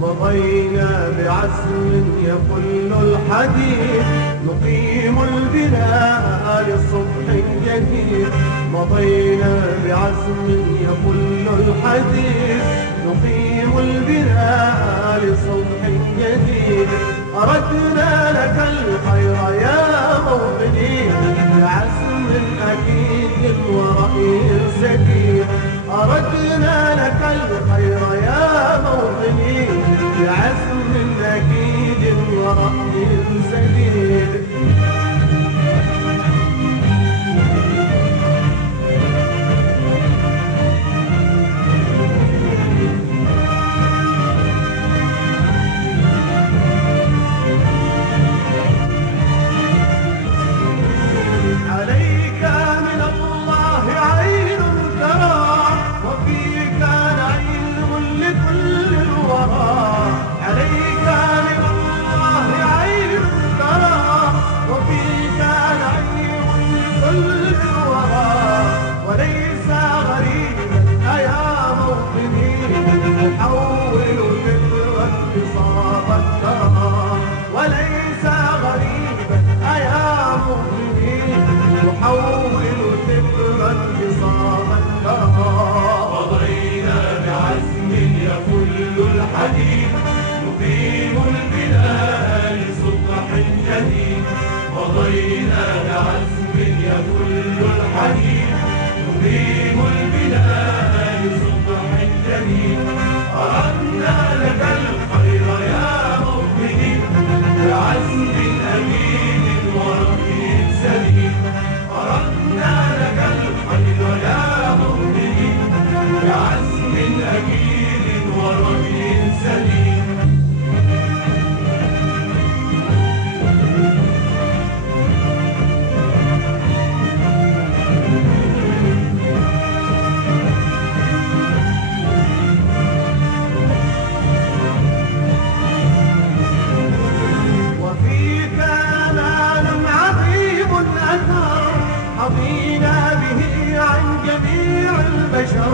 مضينا بعزم يفل الحديد نقيم البناء لصبح جديد. مضينا بعزم يفل الحديد نقيم البناء لصبح جديد. أردنا لك الخير يا موطني بعزم أكيد ورأي سديد. أردنا لك الخير يا موطني بعزم أكيد ورأي سديد. عليك من الله عين ترى وفيك نعيم لكل الورى. عليك من الله عين ترى وفيك نعيم لكل الورى. وليس غريبا يا موطني محول فكرا بصاب الثرى. وليس غريبا يا موطني يحول فكرا بصام الثرى. مضينا بعزم يفل الحديد نقيم البناء لصبح جديد. مضينا بعزم يفل الحديد نقيم البناء لصبح جديد. أردنا لك الخير يا موطني بعزم أمين ورأي سديد. أردنا لك الخير يا موطني بعزم أكيد ورأي سديد. وفيك أمان عظيم أثر حظينا به عن جميع البشر.